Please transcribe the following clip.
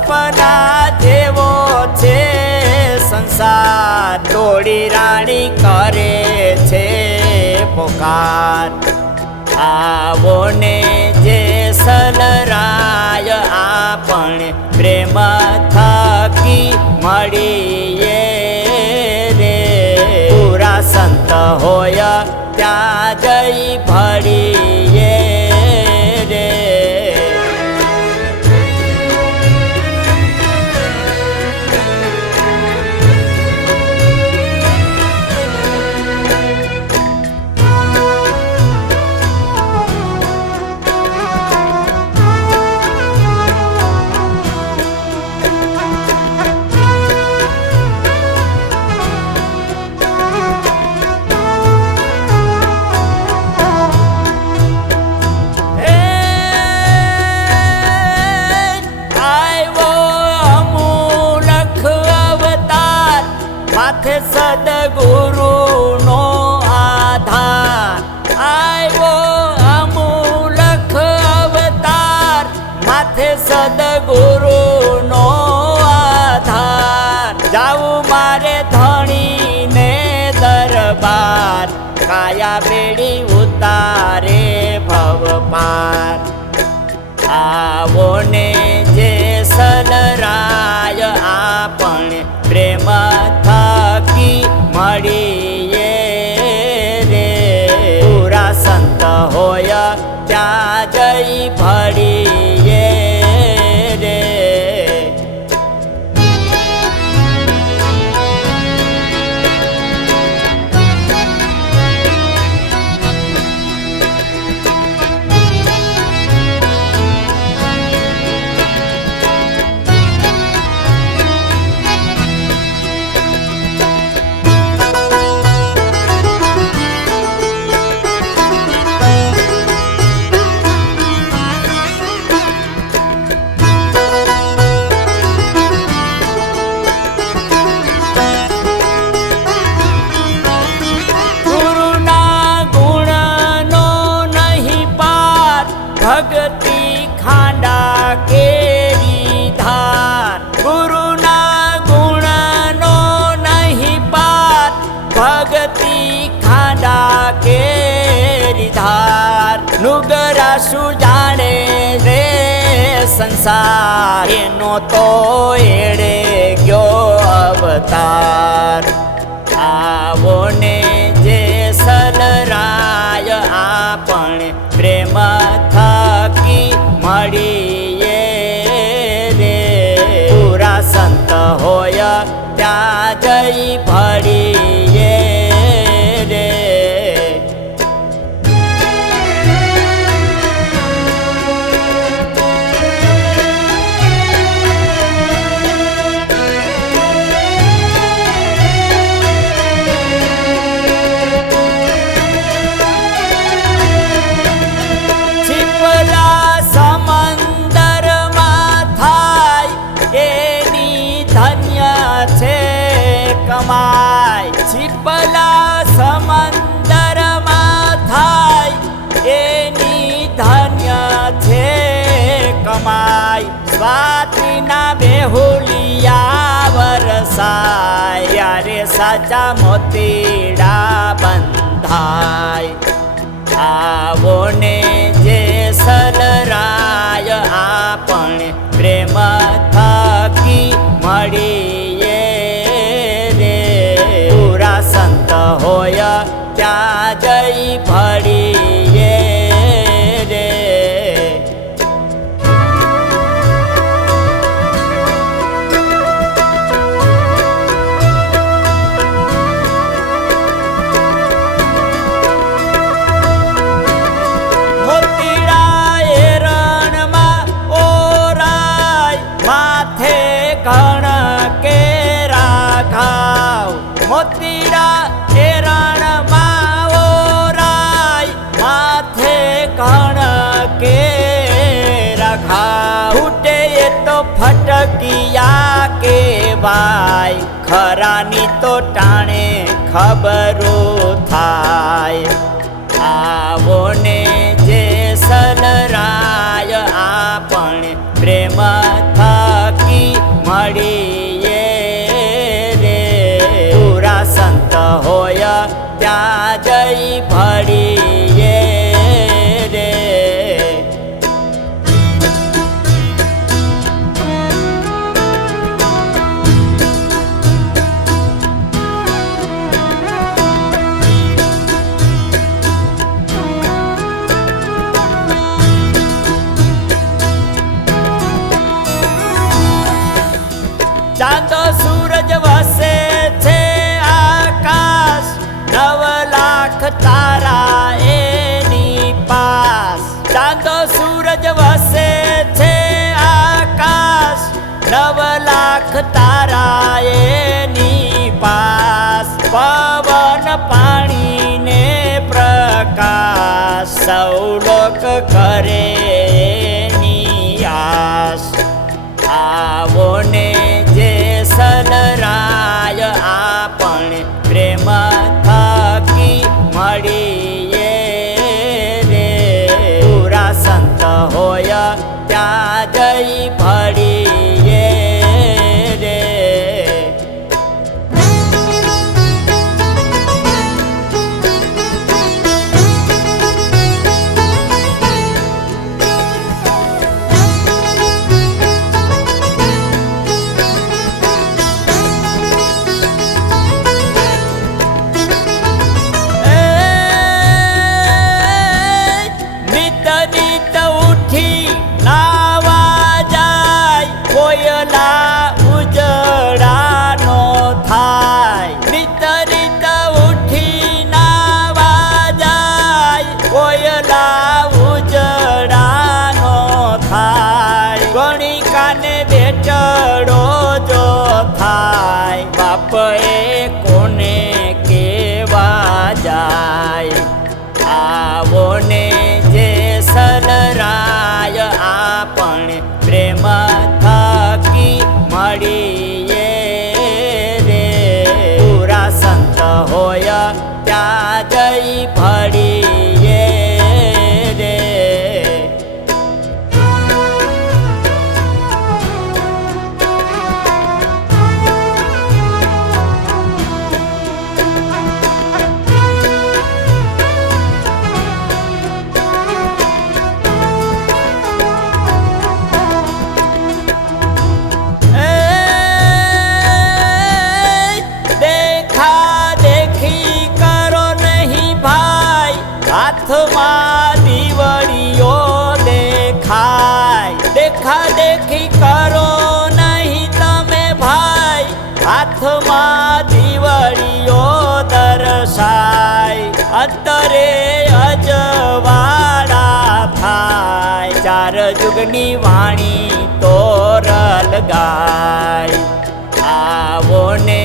તારા જેવો છે, સંસાર તોડી રાણી કરે છે પોકાર. આવો ને જે સલરાય આપણે પ્રેમ થકી મળીએ રે. પૂરા સંત હોય ત્યાં જઈ ભળીએ માથે સદગુરુનો આધાર. જાવું મારે ધણીને દરબાર. કાયા બેડી ઉતારે ભવ પાર આવો ને ભક્તિ ખાંડા કેરી ધાર ગુરુના ગુણનો નહીં પાર ભગતી ખાંડા કેરી ધાર નુગરા શું જાણે રે સંસાર એનો તો એડે ગયો અવતાર આવો ને જે સલરાય આપણે પ્રેમ મળીએ રે પૂરા સંત હોય ત્યાં જઈ ભળીએ કમાય સ્વાતિના બેહુલિયા વરસાય. અરે સાચા મોતીડા બંધાય. આવો ને જે સલરાય આપણે કે ભાઈ ખરાની તો ટાણે ખબરો થાય. ચાંદ સૂરજ વસે છે આકાશ. નવ લાખ તારા એની પાસ. તો સૂરજ વસે છે આકાશ. નવ લાખ તારા એની પાસ. પવન પાણી ને પ્રકાશ. સૌ કરે સંત હોય હાથમાં દીવડીઓ દર્શાય અંતરે અજવાળા થાય. ચાર જુગની વાણી તોરલ ગાય આવોને